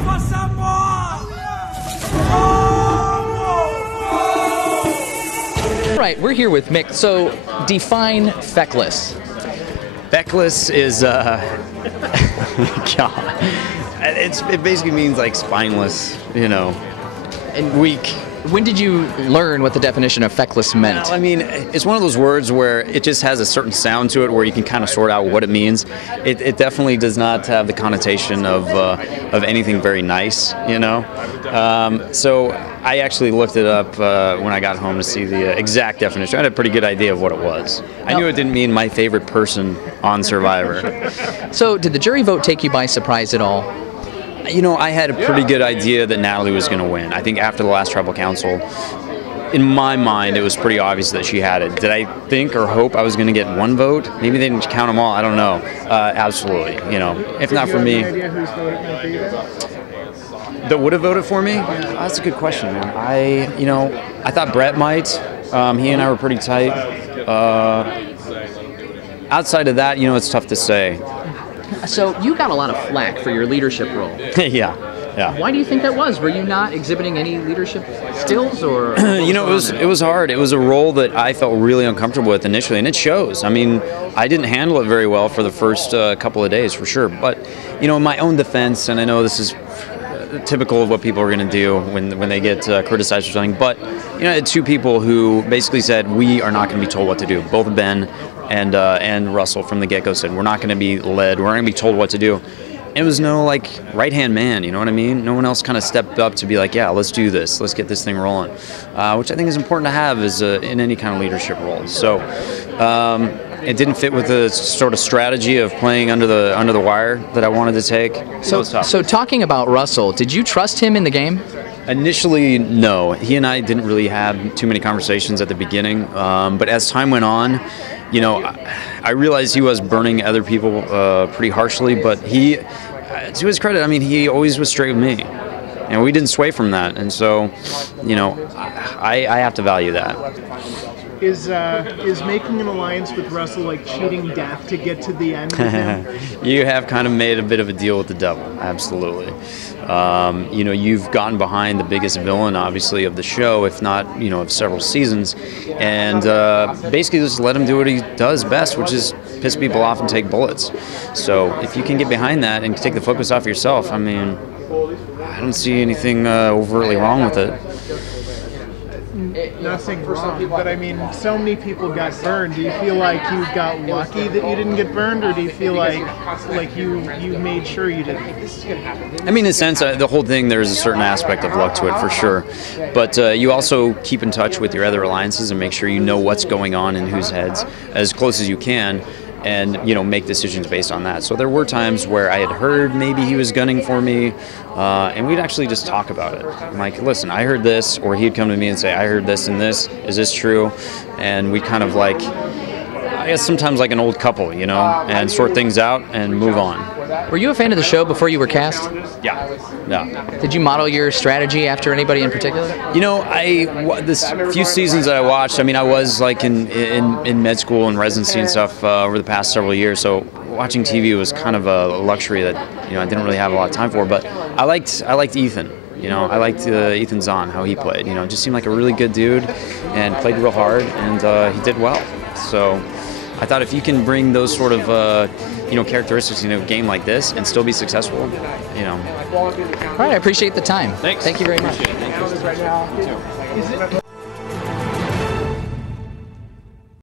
for Samoa! All right, we're here with Mick. So, define feckless. Feckless is, God. It basically means like spineless, you know, and weak. When did you learn what the definition of feckless meant? Well, I mean, it's one of those words where it just has a certain sound to it where you can kind of sort out what it means. It definitely does not have the connotation of anything very nice, you know. So I actually looked it up when I got home to see the exact definition. I had a pretty good idea of what it was. I knew it didn't mean my favorite person on Survivor. So did the jury vote take you by surprise at all? You know, I had a pretty good idea that Natalie was going to win. I think after the last tribal council, in my mind, it was pretty obvious that she had it. Did I think or hope I was going to get one vote? Maybe they didn't count them all. I don't know. Absolutely. You know, if not for me. That would have voted for me? Oh, that's a good question, man. I thought Brett might. He and I were pretty tight. Outside of that, you know, it's tough to say. So you got a lot of flack for your leadership role. Yeah. Why do you think that was? Were you not exhibiting any leadership skills, or? You know, it was hard. It was a role that I felt really uncomfortable with initially, and it shows. I mean, I didn't handle it very well for the first couple of days, for sure. But, you know, in my own defense, and I know this is typical of what people are going to do when they get criticized for something, but, you know, I had two people who basically said, we are not going to be told what to do. Both Ben and Russell from the get-go said, we're not going to be led, we're not going to be told what to do. It was no, like, right-hand man, you know what I mean? No one else kind of stepped up to be like, yeah, let's do this, let's get this thing rolling, which I think is important to have in any kind of leadership role. So it didn't fit with the sort of strategy of playing under the wire that I wanted to take. So talking about Russell, did you trust him in the game? Initially, no. He and I didn't really have too many conversations at the beginning, but as time went on, you know, I realized he was burning other people pretty harshly, but he, to his credit, I mean, he always was straight with me. And we didn't sway from that. And so, you know, I have to value that. Is making an alliance with Russell like cheating death to get to the end with him? You have kind of made a bit of a deal with the devil, absolutely. You know, you've gotten behind the biggest villain, obviously, of the show, if not, you know, of several seasons, and basically just let him do what he does best, which is piss people off and take bullets. So if you can get behind that and take the focus off yourself, I mean, I don't see anything overtly wrong with it. Nothing wrong, but I mean, so many people got burned. Do you feel like you got lucky that you didn't get burned, or do you feel like you made sure you didn't? I mean, in a sense, the whole thing, there's a certain aspect of luck to it, for sure. But you also keep in touch with your other alliances and make sure you know what's going on in whose heads as close as you can, and, you know, make decisions based on that. So there were times where I had heard maybe he was gunning for me, and we'd actually just talk about it. I'm like, listen, I heard this, or he'd come to me and say, I heard this and this, is this true? And we kind of like, I guess sometimes like an old couple, you know, and sort things out and move on. Were you a fan of the show before you were cast? Yeah. Did you model your strategy after anybody in particular? You know, this few seasons that I watched, I mean, I was like in med school and residency and stuff over the past several years, so watching TV was kind of a luxury that, you know, I didn't really have a lot of time for, but I liked Ethan. You know, I liked Ethan Zahn, how he played. You know, just seemed like a really good dude and played real hard, and he did well. So I thought if you can bring those sort of you know, characteristics in a game like this and still be successful, you know. All right, I appreciate the time. Thanks. Thank you very much. Thank you.